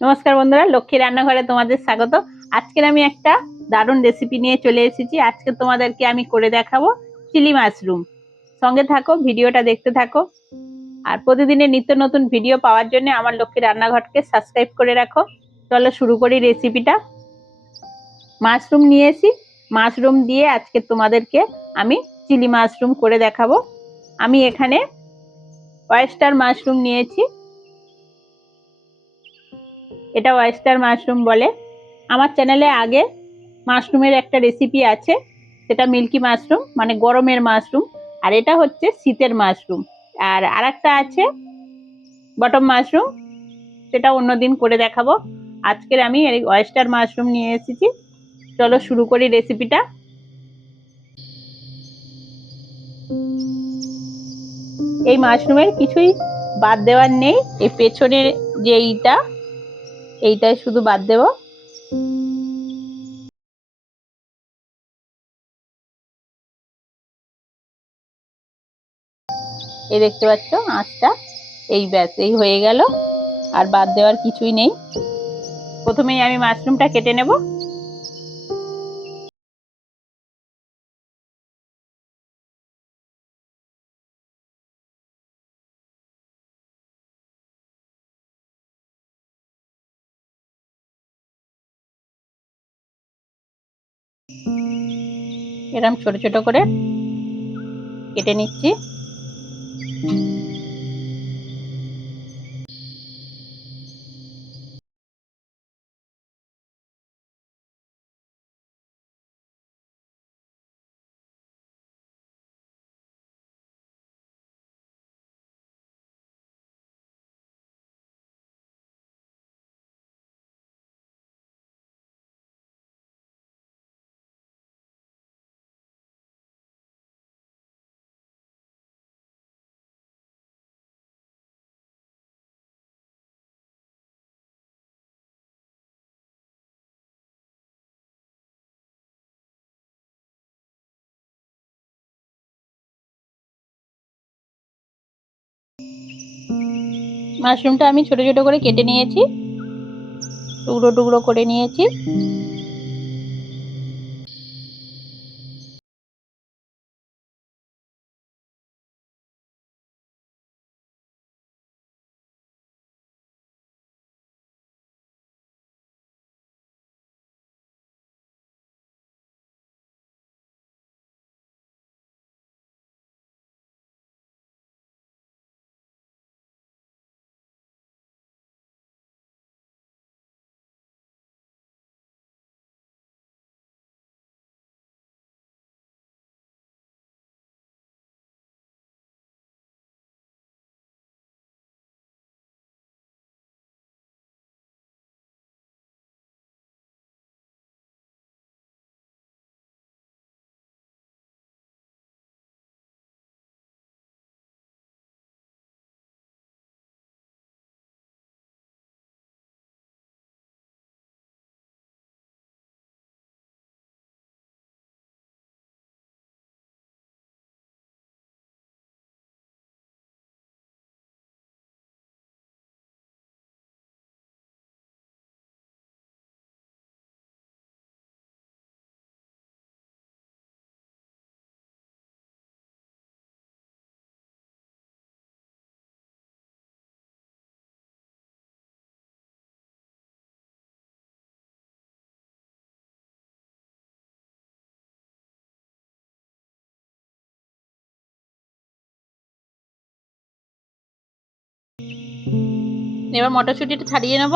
নমস্কার বন্ধুরা, লক্ষ্মী রান্নাঘরে তোমাদের স্বাগত। আজকের আমি একটা দারুণ রেসিপি নিয়ে চলে এসেছি। আজকে তোমাদেরকে আমি করে দেখাবো চিলি মাশরুম। সঙ্গে থাকো, ভিডিওটা দেখতে থাকো। আর প্রতিদিনের নিত্য নতুন ভিডিও পাওয়ার জন্য আমার লক্ষ্মী রান্নাঘরকে সাবস্ক্রাইব করে রাখো। চলো শুরু করি রেসিপিটা। মাশরুম নিয়েছি, মাশরুম দিয়ে আজকে তোমাদেরকে আমি চিলি মাশরুম করে দেখাবো। আমি এখানে ওয়েস্টার মাশরুম নিয়েছি, এটা ওয়েস্টার মাশরুম বলে। আমার চ্যানেলে আগে মাশরুমের একটা রেসিপি আছে, সেটা মিল্কি মাশরুম, মানে গরমের মাশরুম। আর এটা হচ্ছে শীতের মাশরুম। আর আরেকটা আছে বটম মাশরুম, সেটা অন্যদিন করে দেখাবো। আজকের আমি এই ওয়েস্টার মাশরুম নিয়ে এসেছি। চলো শুরু করি রেসিপিটা। এই মাশরুমের কিছুই বাদ দেওয়ার নেই, এই পেছনের যে এইটাই শুধু বাদ দেবো। এই দেখতে পাচ্ছ আঁচটা, এই ব্যাস, এই হয়ে গেল। আর বাদ দেওয়ার কিছুই নেই। প্রথমেই আমি মাশরুমটা কেটে নেব। এরকম ছোট ছোট করে কেটে নিচ্ছি। মাশরুমটা আমি ছোট ছোট করে কেটে নিয়েছি, টুকরো টুকরো করে নিয়েছি। এবার মটরশুঁটিটা ছাড়িয়ে নেব।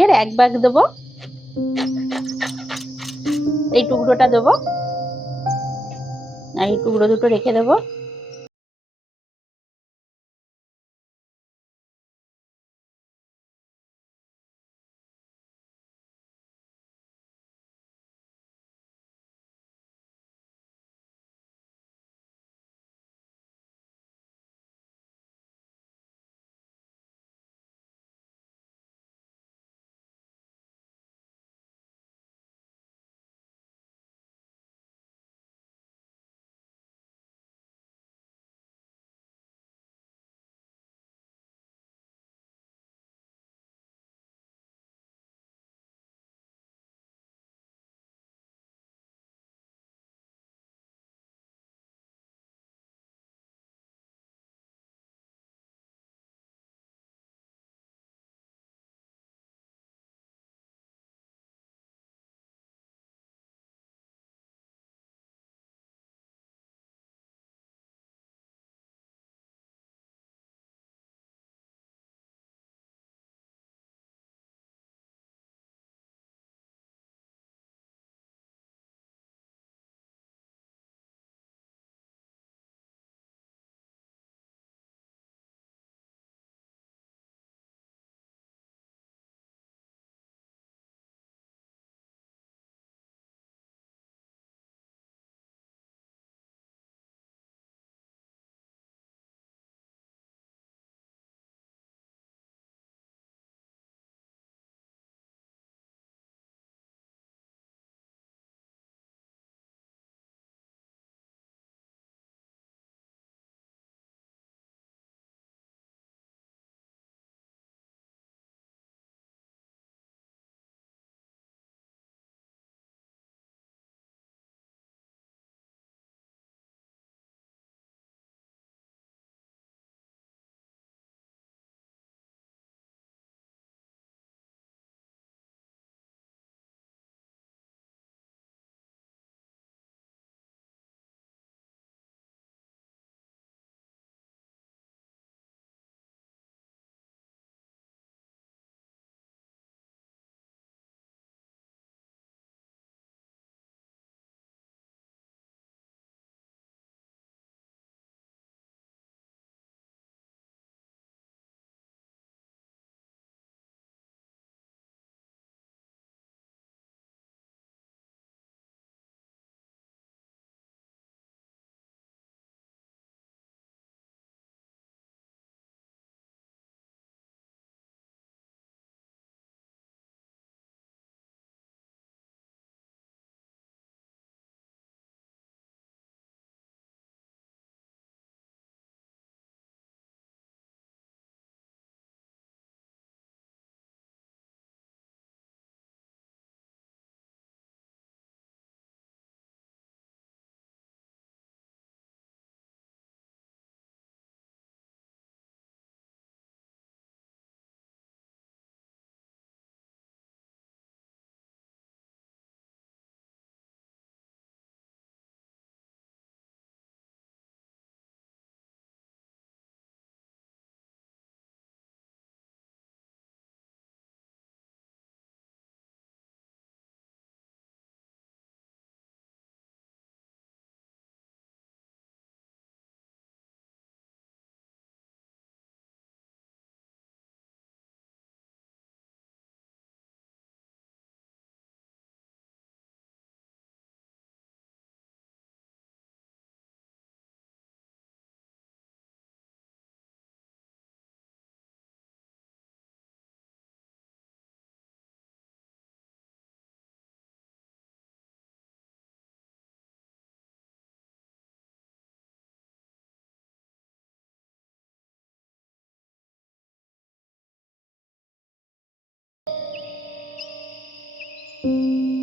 এর 1 ভাগ দেবো, এই টুকরোটা দেবো, আর এই টুকরো দুটো রেখে দেবো।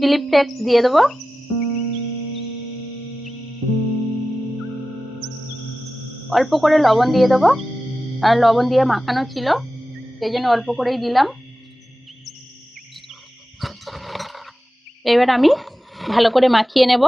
চিলি ফ্লেক্স দিয়ে দেবো, অল্প করে লবণ দিয়ে দেবো, আর লবণ দিয়ে মাখানো ছিল সেই জন্য অল্প করেই দিলাম। এবার আমি ভালো করে মাখিয়ে নেব।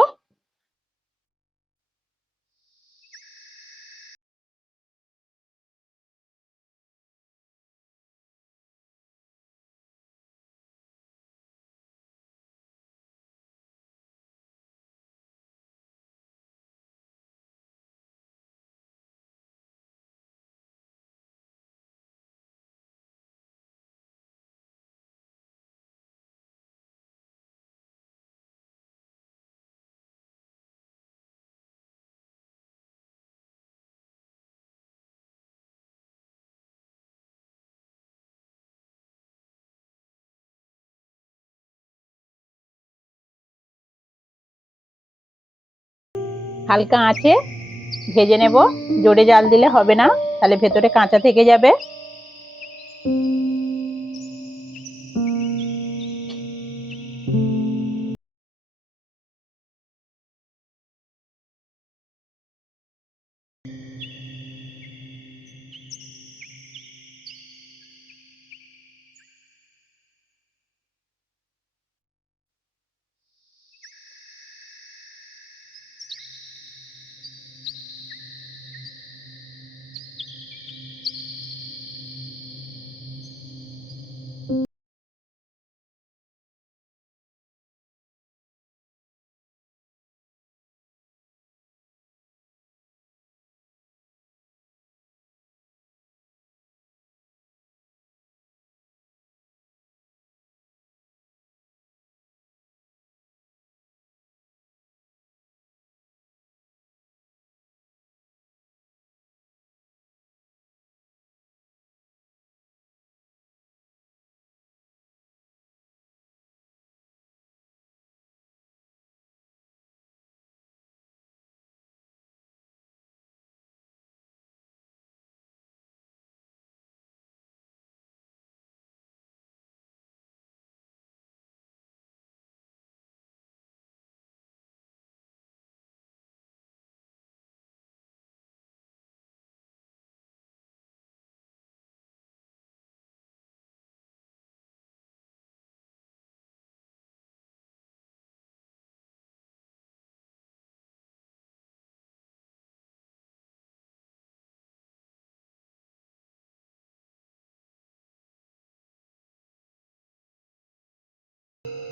হালকা আঁচে ভেজে নেব। জোরে জাল দিলে হবে না, তাহলে ভেতরে কাঁচা থেকে যাবে।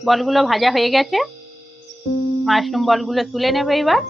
বলগুলো ভাজা হয়ে গেছে, মাশরুম বলগুলো তুলে নেবে এবার।